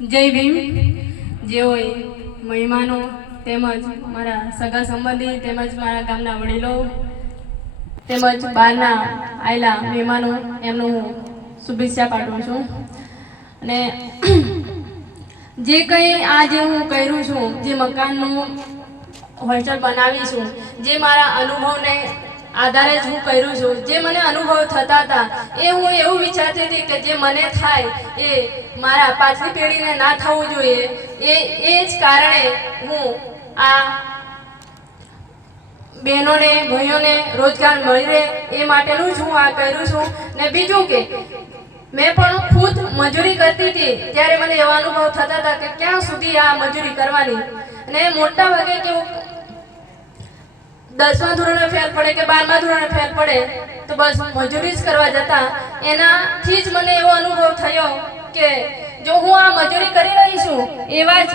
જય ભીમ. જેઓએ મહેમાનો તેમજ મારા સગા સંબંધી તેમજ મારા ગામના વડીલો તેમજ બહારના આવેલા મહેમાનો એમનું હું શુભેચ્છા પાઠવું છું. અને જે કંઈ આજે હું કર્યું છું, જે મકાનનું હોસ્ટેલ બનાવી છું, જે મારા અનુભવને આધારે જ હું કર્યું છું, જે મને અનુભવ થતા હતા એ હું એવું વિચારતી હતી કે જે મને થાય એ મારા પાછલી પેઢીને ના થવું જોઈએ. એ જ કારણે હું આ બહેનોને ભાઈઓને રોજગાર મળી રહે એ માટેનું જ હું આ કર્યું છું. ને બીજું કે મેં પણ ખુદ મજૂરી કરતી હતી ત્યારે મને એવા અનુભવ થતા હતા કે ક્યાં સુધી આ મજૂરી કરવાની. અને મોટા ભાગે કેવું 10મા ધોરણે ફેલ પડે કે 12મા ધોરણે ફેલ પડે તો બસ મજૂરી જ કરવા જતા. એનાથી જ મને એવો અનુભવ થયો કે જો હું આ મજૂરી કરી રહી છું એવા જ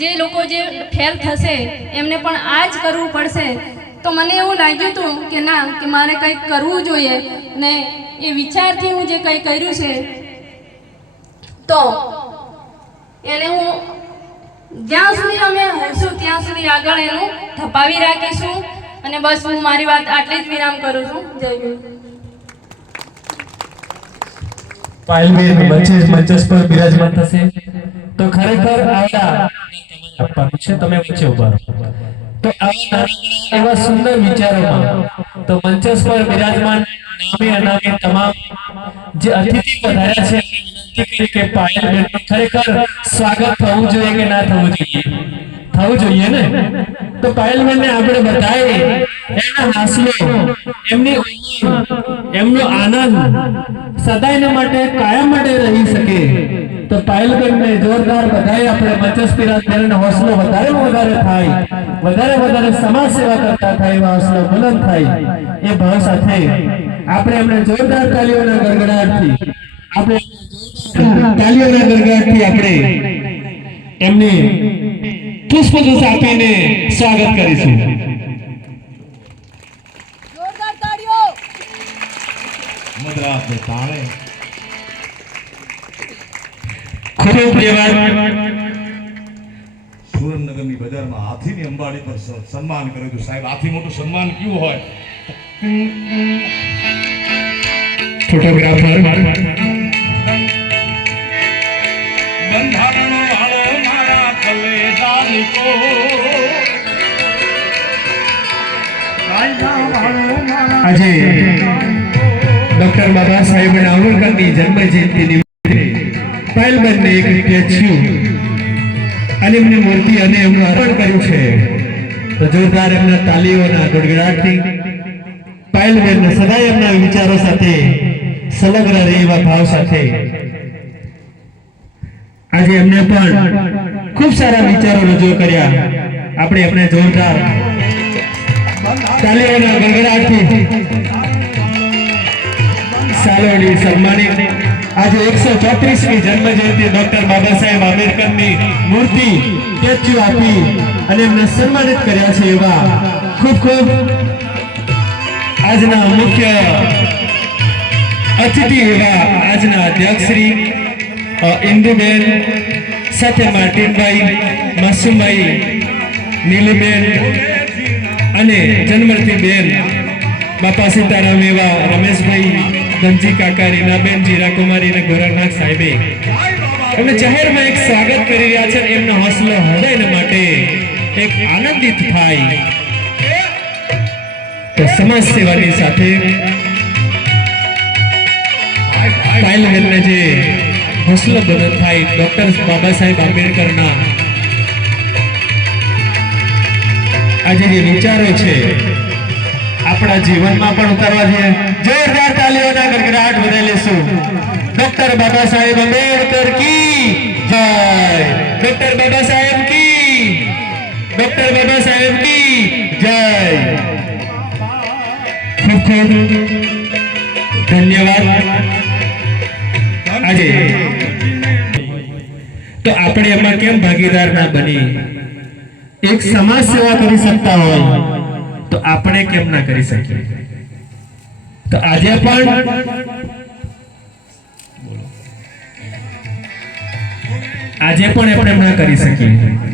જે લોકો જે ફેલ થશે એમને પણ આ જ કરવું પડશે. તો મને એવું લાગ્યું હતું કે ના, કે મારે કંઈક કરવું જોઈએ. ને એ વિચારથી હું જે કંઈ કર્યું છે તો એને હું જ્યાં સુધી અમે હોઈશું ત્યાં સુધી આગળ એનું ધપાવી રાખીશું. અને બસ હું મારી વાત આટલી જ વિરામ કરું છું. જય ભીમ. પાયલબેન મંચસ પર બિરાજમાન થશે તો ખરેખર આવડા આપવાનું છે. તમે વચ્ચે ઉભા રહો. તો એવા સુંદર વિચારોમાં તો મંચસ પર બિરાજમાન નામે અનામે તમામ જે અતિથિ પધાર્યા છે કે પાયલબેન ખરેખર સ્વાગત થવું જોઈએ કે ના થવું જોઈએ? થવું જોઈએ ને. તો પાયલબેન ને આપણે બધાએ એના હાસ્યો, એમની એમનો આનંદ સદાયના માટે કાયમ માટે રહી શકે તો પાયલબેન ને જોરદાર બધાએ આપણે મંચસ બિરાજમાનનો હોસલો વધારે થાય, વધારે સમાજ સેવા કરતા થાય, એવો હોસલો બુલંદ થાય એ ભાવ સાથે આપણે એમને જોરદાર તાલીઓના ગડગડાટથી આપણે એમને પુષ્પગુચ્છ આપીને સ્વાગત કરીશું. જોરદાર તાળીઓ. મદ્રાસ ને તાળે ખૂબ ધન્યવાદ. સુરેન્દ્રનગરની બજારમાં હાથીની અંબાડી પર સન્માન કર્યું હતું. સાહેબ, હાથી મોટું સન્માન ક્યું હોય? ફોટોગ્રાફર બંધારણ વાળો મારા કલેજાની કો આજે ડોક્ટર બાબા સાહેબ આંબેડકરની જન્મ જયંતિ નિમિત્તે પાયલબેનને એક સ્ટેચ્યુ અને એમની મૂર્તિ અને એમનું અર્પણ કર્યું છે. તો જોરદાર એમના તાલીઓના ગડગડાટથી પાયલબેનને સદાય એમના વિચારો સાથે સંલગ્ન રહે એવા ભાવ સાથે આજે એમને પણ ખૂબ સારા વિચારો રજૂ કર્યા. આપણે એમને જોરદાર તાલીઓના ગડગડાટથી સાલોડી સન્માનિત. આજે 134મી જન્મ જયંતિ ડોક્ટર બાબા સાહેબ આંબેડકરની મૂર્તિ સ્ટેચ્યુ આપી અને એમને સન્માનિત કર્યા છે. એવા ખૂબ આજના મુખ્ય અતિથિ એવા આજના અધ્યક્ષ શ્રી ઇન્દુબેન સાથે માર્ટિનભાઈ, માસુમભાઈ, નીલીબેન અને જન્મર્તીબેન, બાપા સીતારામ એવા રમેશભાઈ, ધનજી કાકા, રીનાબેન, જીરાકુમારી અને ગોરખનાથ સાહેબે એમને જાહેરમાં એક સ્વાગત કરી રહ્યા છે. એમનો હોસલો હૃદય માટે એક આનંદિત થાય તો સમાજ સેવાની સાથે પાયલબેનને જે હોસલો બદલ થાય ડોક્ટર બાબા સાહેબ આંબેડકરના આજે જે વિચારો છે આપણા જીવનમાં પણ ઉતારવા જોઈએ. જોરદાર તાલીઓના ગડગડાટ વધારી લેશું. ડોક્ટર બાબા સાહેબ આંબેડકર કી જય. ડોક્ટર બાબા સાહેબ કી, ડોક્ટર બાબા સાહેબ કી જય. ખૂબ ધન્યવાદ. આજે તો આપણે એમાં કેમ ભાગીદાર ના બની? એક સમાજ સેવા કરી શકતા હોય તો આપણે કેમ ના કરી શકીએ? તો આજે પણ આજે પણ આપણે ના કરી શકીએ